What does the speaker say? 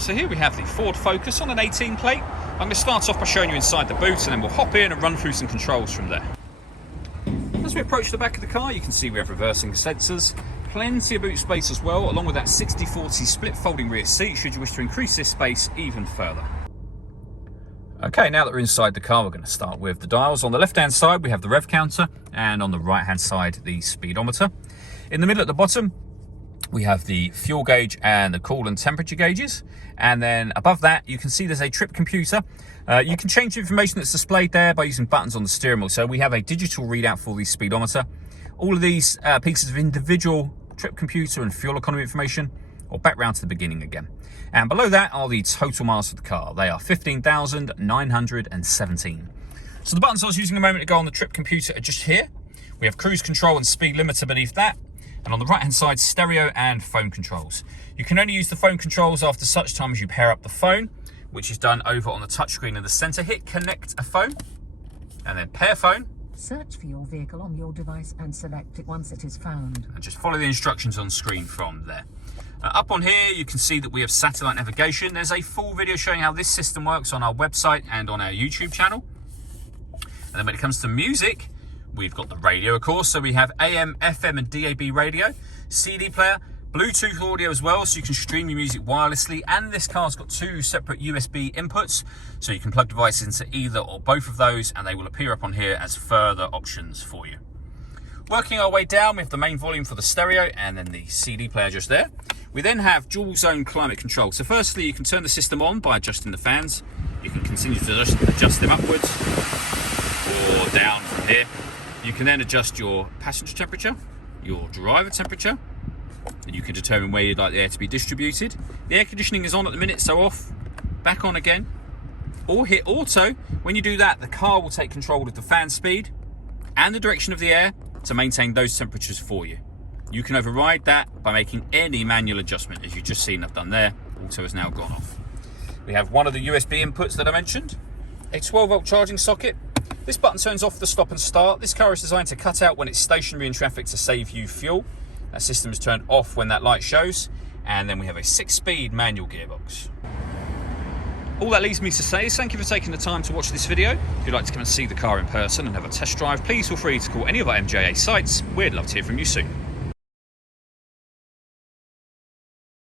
So here we have the Ford Focus on an 18 plate. I'm going to start off by showing you inside the boot, and then we'll hop in and run through some controls from there. As we approach the back of the car, you can see we have reversing sensors, plenty of boot space as well, along with that 60/40 split folding rear seat should you wish to increase this space even further. Okay, now that we're inside the car, we're going to start with the dials. On the left-hand side, we have the rev counter, and on the right-hand side, the speedometer. In the middle at the bottom, we have the fuel gauge and the coolant temperature gauges. And then above that, you can see there's a trip computer. You can change the information that's displayed there by using buttons on the steering wheel. So we have a digital readout for the speedometer. All of these pieces of individual trip computer and fuel economy information, or back round to the beginning again. And below that are the total miles of the car. They are 15,917. So the buttons I was using a moment ago on the trip computer are just here. We have cruise control and speed limiter beneath that. And on the right hand side, stereo and phone controls. You can only use the phone controls after such time as you pair up the phone, which is done over on the touchscreen in the center. Hit connect a phone and then pair phone. Search for your vehicle on your device and select it once it is found. And just follow the instructions on screen from there. Up on here, you can see that we have satellite navigation. There's a full video showing how this system works on our website and on our YouTube channel. And then when it comes to music, we've got the radio, of course. So we have AM, FM and DAB radio, CD player, Bluetooth audio as well, so you can stream your music wirelessly. And this car's got two separate USB inputs, so you can plug devices into either or both of those, and they will appear up on here as further options for you. Working our way down, we have the main volume for the stereo and then the CD player just there. We then have dual zone climate control. So firstly, you can turn the system on by adjusting the fans. You can continue to adjust them upwards or down from here. You can then adjust your passenger temperature, your driver temperature, and you can determine where you'd like the air to be distributed. The air conditioning is on at the minute, so off, back on again, or hit auto. When you do that, the car will take control of the fan speed and the direction of the air to maintain those temperatures for you. You can override that by making any manual adjustment, as you've just seen I've done there. Auto has now gone off. We have one of the USB inputs that I mentioned, a 12-volt charging socket. This button turns off the stop and start. This car is designed to cut out when it's stationary in traffic to save you fuel. That system is turned off when that light shows. And then we have a 6-speed manual gearbox. All that leaves me to say is thank you for taking the time to watch this video. If you'd like to come and see the car in person and have a test drive, please feel free to call any of our MJA sites. We'd love to hear from you soon.